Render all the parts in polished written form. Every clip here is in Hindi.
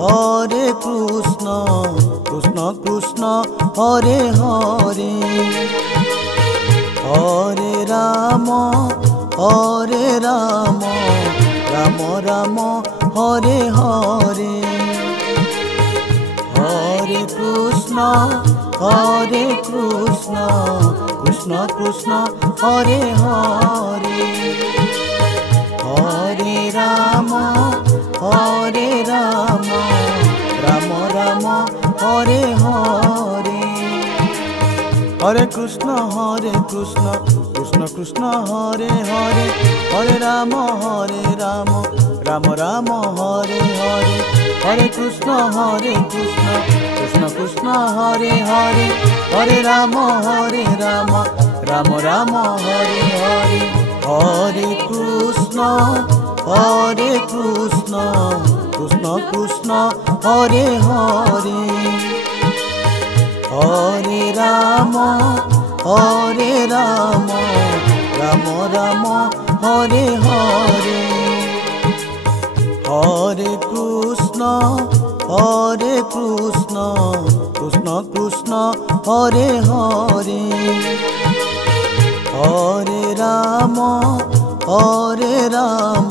Hare Krishna Krishna Krishna Hare Hare Hare Ram Ram Ram Hare Hare Hare Krishna Krishna Krishna Hare Hare Hare Ram Ram Ram Hare Hare Hare Krishna Krishna Krishna Hare Hare Hare Ram Ram Ram Hare Hare Hare Krishna Krishna Krishna Hare Hare Hare Ram Ram Ram Hare Hare Hare Krishna Krishna Krishna Hare Hare Hare Ram Ram Hare Hare Hare Krishna Krishna Krishna Hare Hare Hare Ram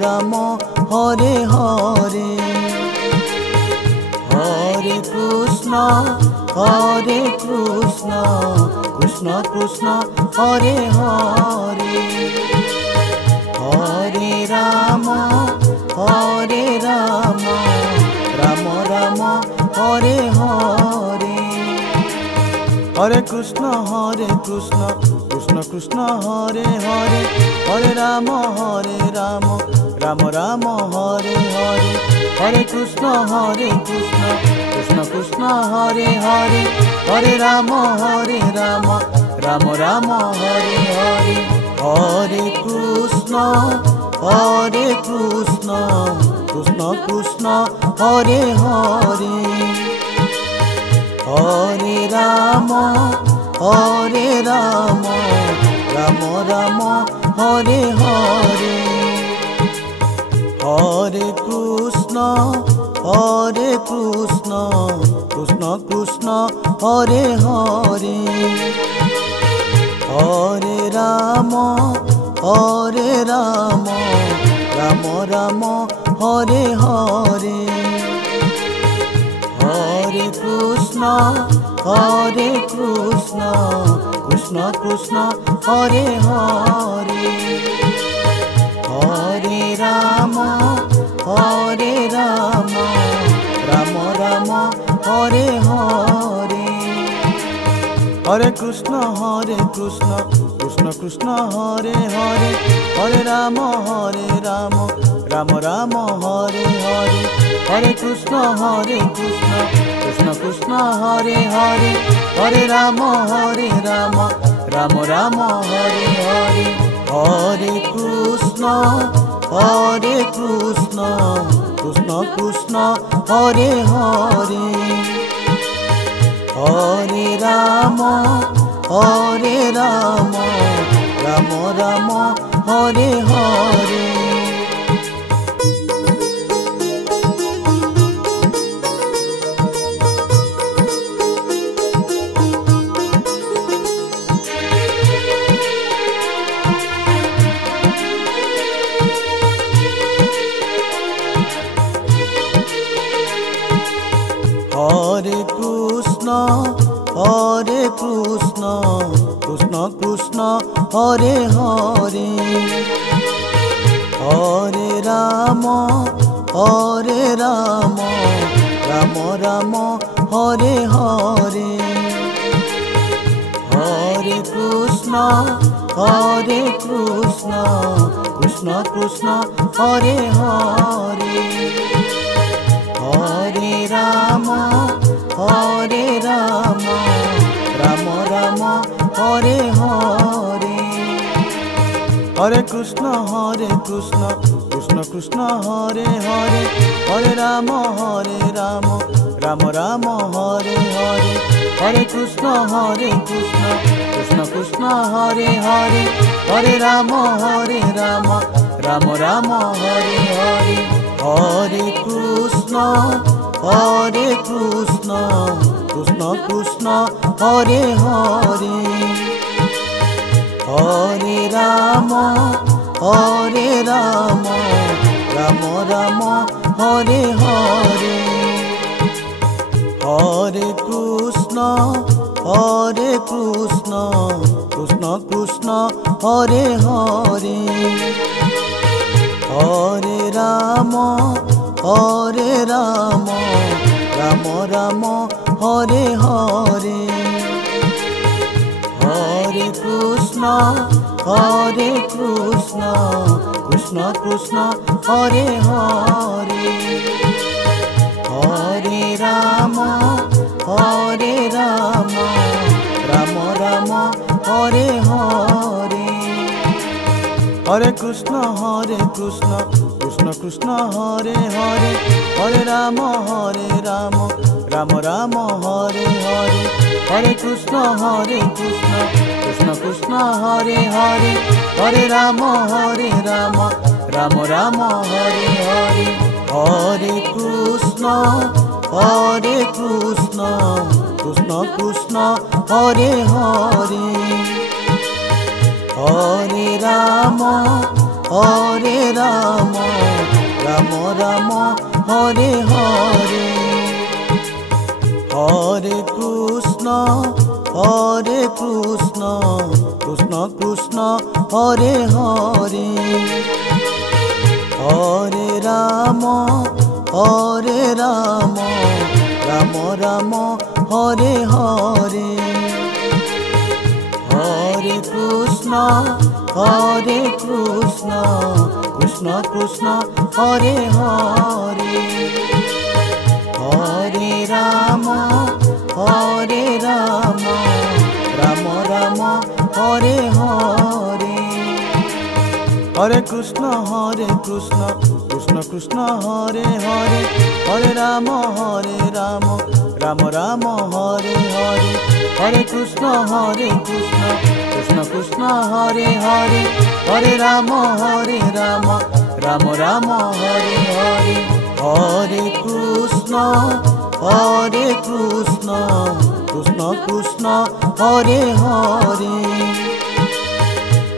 Ram Hare Hare Hare Krishna Krishna Krishna Hare Hare Hare Ram Ram Hare Hare Hare Krishna Krishna Krishna Hare Hare Hare Ram Ram Hare Hare Hare Krishna Krishna Krishna Hare Hare Hare Ram Ram Hare Hare Hare Krishna Krishna Krishna Hare Hare Hare Ram Ram Hare Hare Hare Krishna Krishna Krishna Hare Hare Hare Ram Ram Hare Hare Hare Krishna Krishna Krishna Hare Hare Hare Ram Ram Hare Hare Hare Krishna Krishna Krishna Hare Hare Hare Ram Ram Hare Hare Hare Krishna Krishna Krishna Hare Hare Hare Ram Ram Hare Hare Hare Krishna Krishna Krishna Hare Hare Hare Ram Ram Hare Hare Hare Krishna Krishna Krishna Hare Hare Hare Ram Ram Hare Hare Hare Krishna Krishna Krishna Hare Hare Hare Ram Ram Hare Hare Hare Krishna Krishna Krishna Hare Hare Hare Ram Ram Hare Hare Hare Krishna Krishna Krishna Hare Hare Hare Ram Ram Hare Hare Hare Krishna, Krishna Krishna, Hare Hare, Hare Rama, Rama Rama, Hare Hare, Hare Krishna, Krishna Krishna, Hare Hare, Hare Rama, Rama Rama, Hare Hare, Hare Krishna, Krishna Krishna, Hare Hare, Hare Rama, Rama Rama, Hare Hare, Hare Krishna, Krishna Krishna, Hare Hare, Hare Rama, Rama Rama, Hare Hare, Hare Krishna, Krishna Krishna, Hare Hare, Hare Rama, Rama Rama, Hare Hare, Hare Krishna, Krishna Krishna, Hare Hare, Hare Rama, Rama Rama, Hare Hare, Hare Krishna, Krishna Krishna, Hare Hare, Hare Rama, Rama Rama, Hare Hare, Hare Krishna, Krishna Krishna, Hare Hare, Hare Rama, Rama Rama, Hare Hare, Hare Krishna, Krishna Krishna, Hare Hare, Hare Rama, Rama Rama, Hare Hare, Hare Krishna, Krishna Krishna, Hare Hare, Hare Rama, Rama Rama, Hare Hare, Hare Krishna, Krishna Krishna, Hare Hare,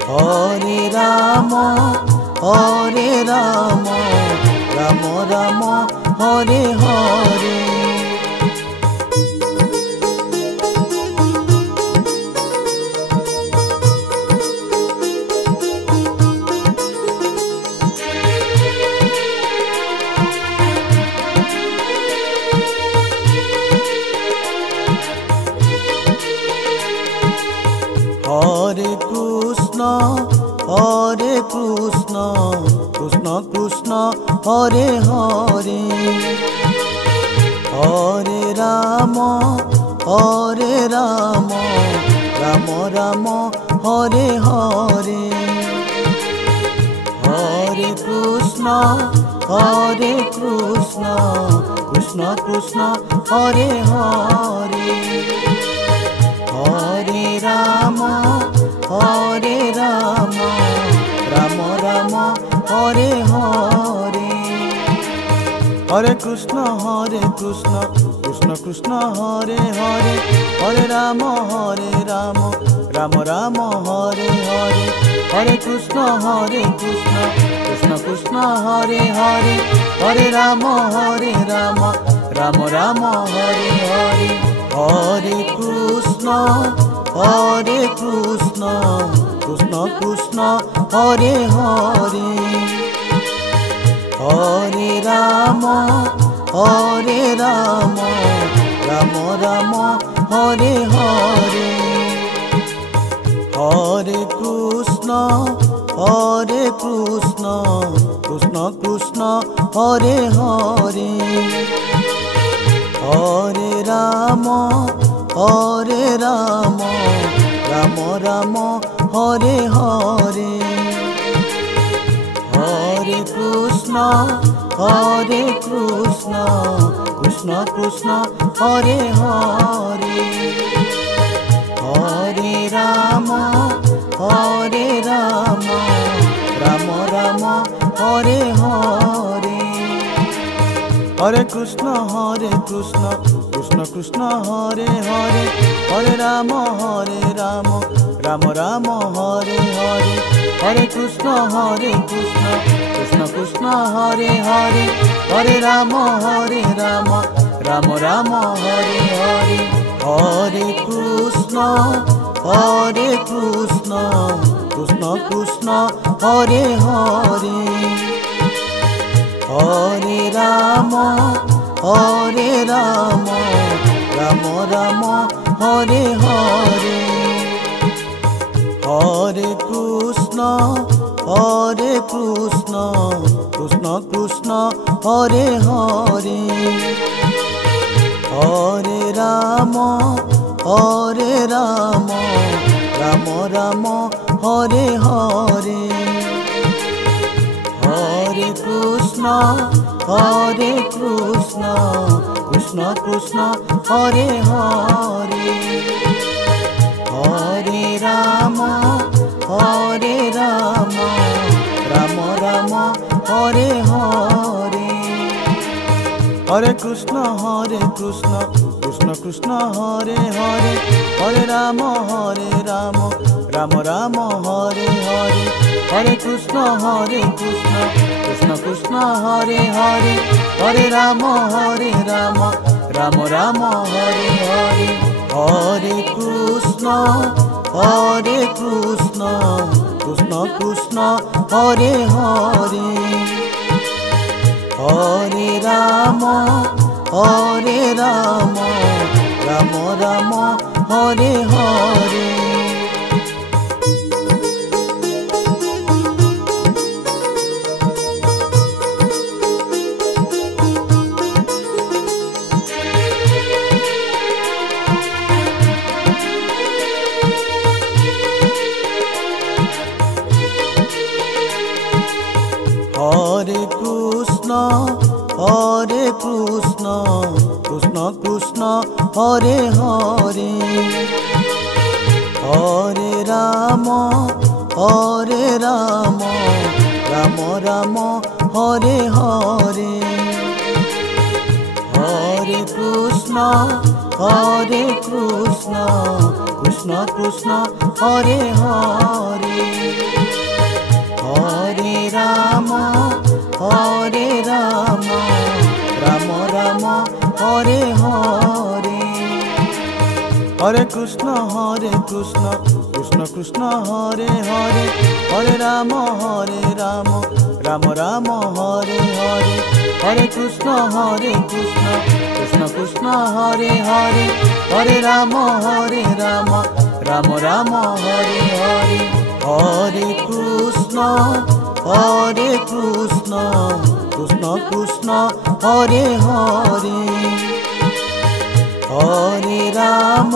Hare Rama, Rama Rama, Hare Hare, Hare Krishna, Krishna Krishna, Hare Hare, Hare Rama, Rama Rama, Hare Hare, Hare Krishna, Krishna Krishna, Hare Hare, Hare Rama, Rama Rama, Hare Hare, Hare Krishna, Krishna Krishna, Hare Hare, Hare Rama, Rama Rama, Hare Hare, Hare Krishna, Krishna Krishna, Hare Hare, Hare Rama, Rama Rama, Hare Hare, Hare Krishna, Krishna Krishna, Hare Hare, Hare Rama, Rama Rama, Hare Hare, Hare Krishna, Krishna Krishna, Hare Hare, Hare Rama, Rama Rama, Hare Hare, Hare Krishna, Krishna Krishna, Hare Hare, Hare Rama, Rama Rama, Hare Hare. Krishna Krishna Krishna Hare Hare Hare Ram Ram Ram Hare Hare Hare Krishna Krishna Krishna Hare Hare Hare Ram Ram Ram Hare Hare Hare Krishna Krishna Krishna Hare Hare Hare Ram Ram Ram Hare Hare Hare Krishna Krishna Krishna Hare Hare Hare Ram Ram Ram Hare Hare Hare Krishna Krishna Krishna Hare Hare Hare Ram Ram Ram Hare Hare Hare Krishna Krishna Krishna Hare Hare Hare Ram Ram Hare Hare Hare Krishna Krishna Krishna Hare Hare Hare Ram Ram Hare Hare Hare Krishna Krishna Krishna Hare Hare Hare Ram Ram Hare Hare Hare Krishna Krishna Krishna Hare Hare Hare Ram Ram Hare Hare Hare Krishna Krishna Krishna Hare Hare Hare Ram Ram Hare Hare Hare Krishna Krishna Krishna Hare Hare Hare Ram Ram Hare Hare Hare Krishna Krishna Krishna Hare Hare Hare Ram Ram Hare Hare Hare Krishna Krishna Krishna Hare Hare Hare Ram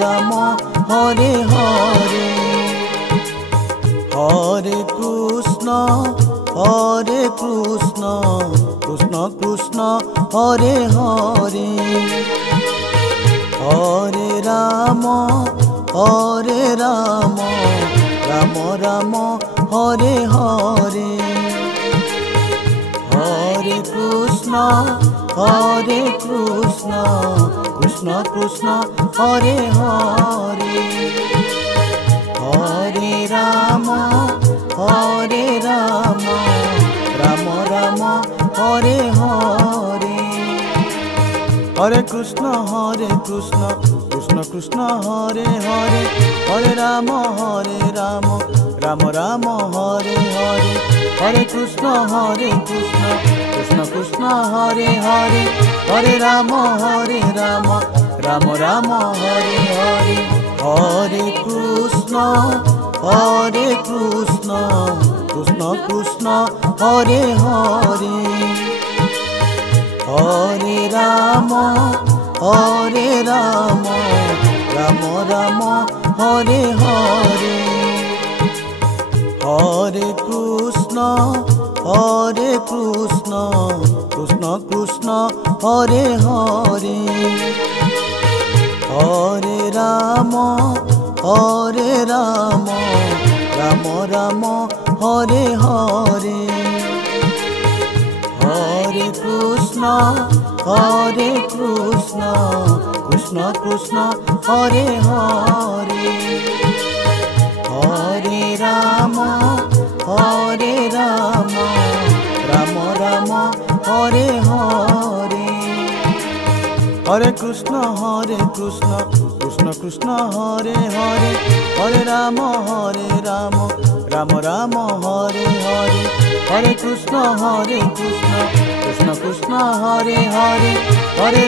Ram Hare Hare Hare Krishna Krishna Krishna Hare Hare Hare Ram Ram Hare Hare Hare Krishna Krishna Krishna Hare Hare Hare Ram Ram Hare Hare Hare Krishna Krishna Krishna Hare Hare Hare Ram Ram Hare Hare Hare Krishna Krishna Krishna Hare Hare Hare Ram Ram Hare Hare Hare Krishna Krishna Krishna Hare Hare Hare Ram Ram Hare Hare Hare Krishna Krishna Krishna Hare Hare Hare Ram Ram Ram Hare Hare Hare Krishna, Krishna Krishna, Hare Hare, Hare Rama, Hare Rama, Rama Rama, Hare Hare, Hare Krishna, Krishna Krishna, Hare Hare, Hare Rama, Rama Rama, Hare Hare, Hare Krishna, Krishna Krishna, Hare Hare, Hare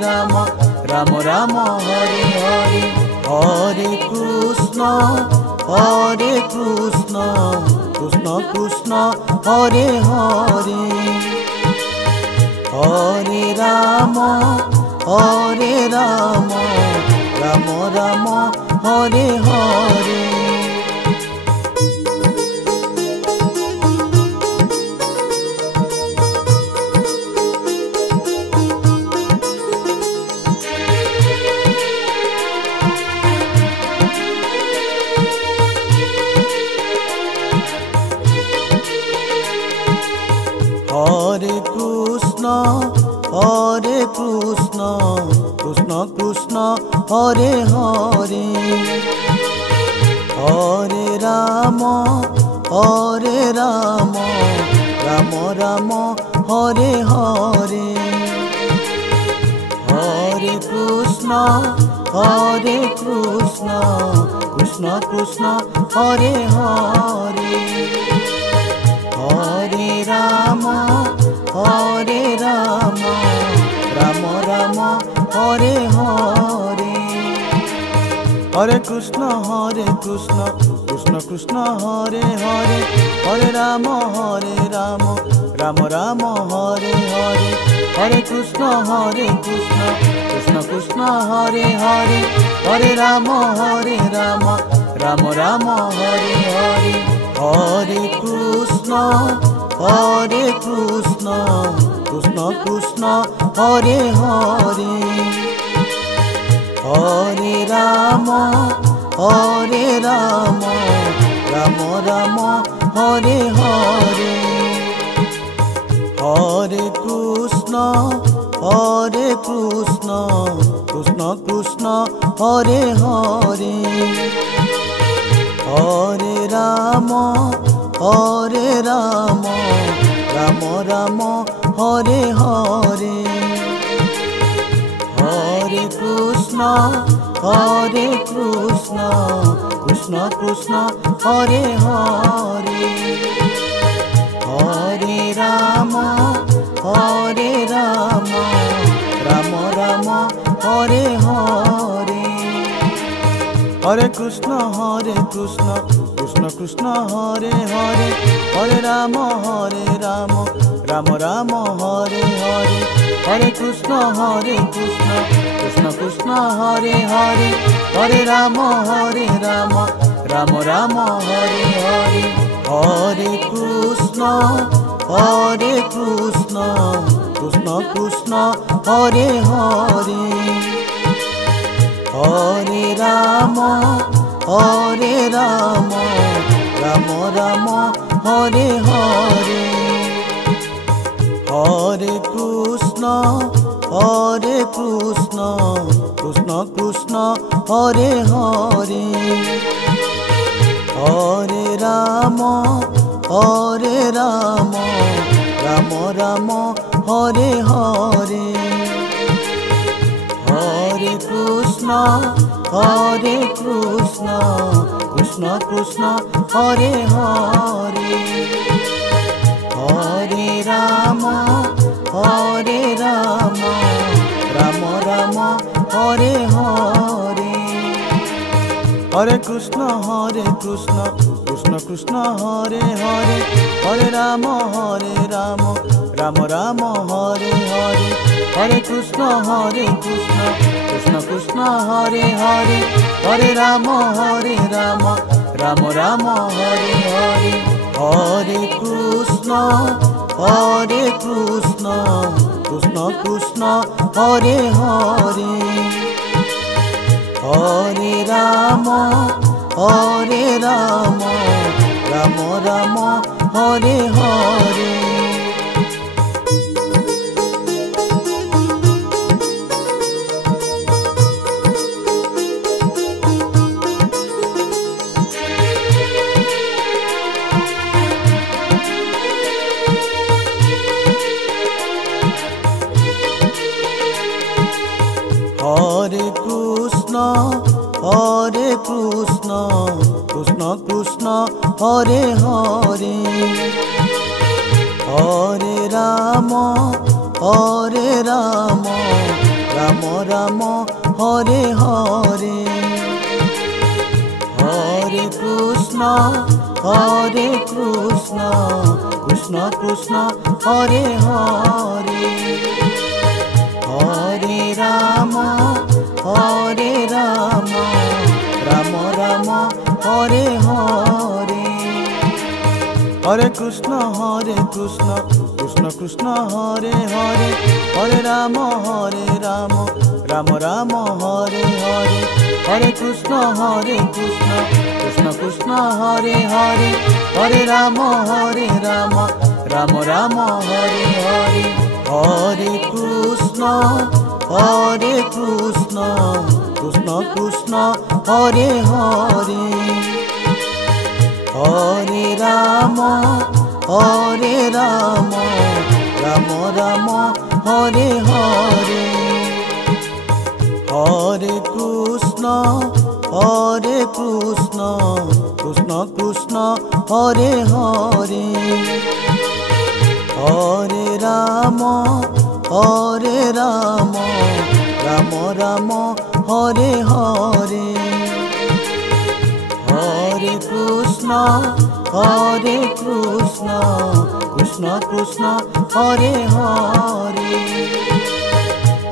Rama, Rama Rama, Hare Hare, Hare Krishna, Krishna Krishna, Hare Hare, Hare Rama, Rama Rama, Hare Hare. Hare Krishna, Krishna Krishna, Hare Hare, Hare Rama, Rama Rama, Hare Hare, Hare Krishna, Krishna Krishna, Hare Hare, Hare Rama, Rama Rama, Hare Hare, Hare Krishna, Krishna Krishna, Hare Hare, Hare Rama, Rama Rama, Hare Hare, Hare Krishna, Krishna Krishna, Hare Hare, Hare Rama, Rama Rama, Hare Hare, Hare Krishna, Krishna Krishna, Hare Hare, Hare Rama, Rama Rama, Hare Hare, Hare Krishna, Krishna Krishna, Hare Hare, Hare Rama, Rama Rama, Hare Hare, Hare Krishna, Krishna Krishna, Hare Hare, Hare Rama, Rama Rama, Hare Hare, Hare Krishna, Krishna Krishna, Hare Hare, Hare Rama, Rama Rama, Hare Hare, Hare Krishna, Krishna Krishna, Hare Hare, Hare Rama, Rama Rama, Hare Hare, Hare Krishna, Krishna Krishna, Hare Hare, Hare Rama, Rama Rama, Hare Hare, Hare Krishna, Krishna Krishna, Hare Hare, Hare Rama, Rama Rama, Hare Hare, Hare Krishna, Krishna Krishna, Hare Hare, Hare Rama, Rama Rama, Hare Hare, Hare Krishna, Krishna Krishna, Hare Hare, Hare Rama, Rama Rama, Hare Hare, Hare Krishna, Krishna Krishna, Hare Hare, Hare Rama, Rama Rama, Hare Hare, Hare Krishna, Krishna Krishna, Hare Hare, Hare Rama, Rama Rama, Hare Hare. Hare Krishna, Krishna Krishna, Hare Hare, Hare Rama, Hare Rama, Rama Rama, Hare Hare, Hare Krishna, Krishna Krishna, Hare Hare, Hare Rama, Rama Rama, Hare Hare, Hare Krishna, Krishna Krishna, Hare Hare, Hare Rama, Rama Rama, Hare Hare, Hare Krishna, Krishna Krishna, Hare Hare, Hare Rama, Rama Rama, Hare Hare, Hare Krishna, Krishna Krishna, Hare Hare, Hare Rama, Rama Rama, Hare Hare, Hare Krishna, Krishna Krishna, Hare Hare, Hare Rama, Rama Rama, Hare Hare, Hare Krishna, Krishna Krishna, Hare Hare,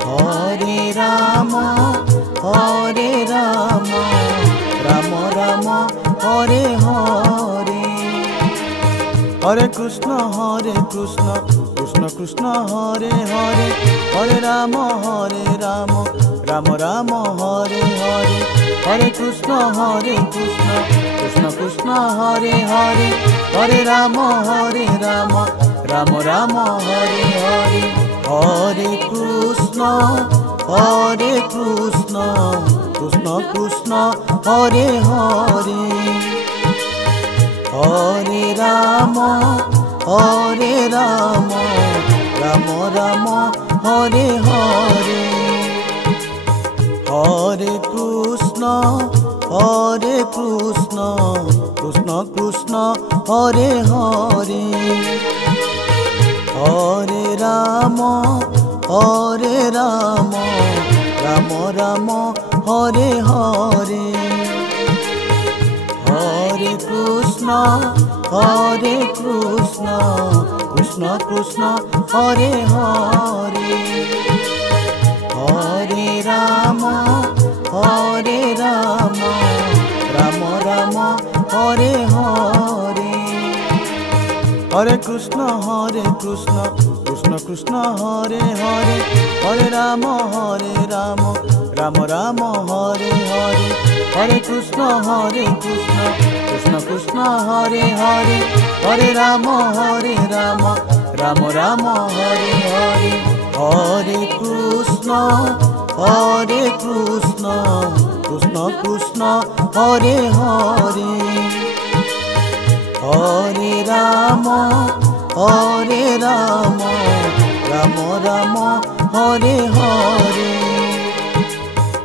Hare Rama, Rama Rama, Hare Hare, Hare Krishna, Krishna Krishna, Hare Hare, Hare Rama, Rama Rama, Hare Hare, Hare Krishna, Krishna Krishna, Hare Hare, Hare Rama, Rama Rama, Hare Hare, Hare Krishna, Krishna Krishna, Hare Hare, Hare Rama, Rama Rama, Hare Hare, Hare Krishna, Krishna Krishna, Hare Hare, Hare Rama, Rama Rama, Hare Hare, Hare Krishna, Krishna Krishna, Hare Hare, Hare Rama, Rama Rama, Hare Hare, Hare Krishna, Krishna Krishna, Hare Hare, Hare Rama, Rama Rama, Hare Hare, Hare Krishna, Krishna Krishna, Hare Hare, Hare Rama, Rama Rama, Hare Hare, Hare Krishna, Krishna Krishna, Hare Hare, Hare Rama, Rama Rama, Hare Hare.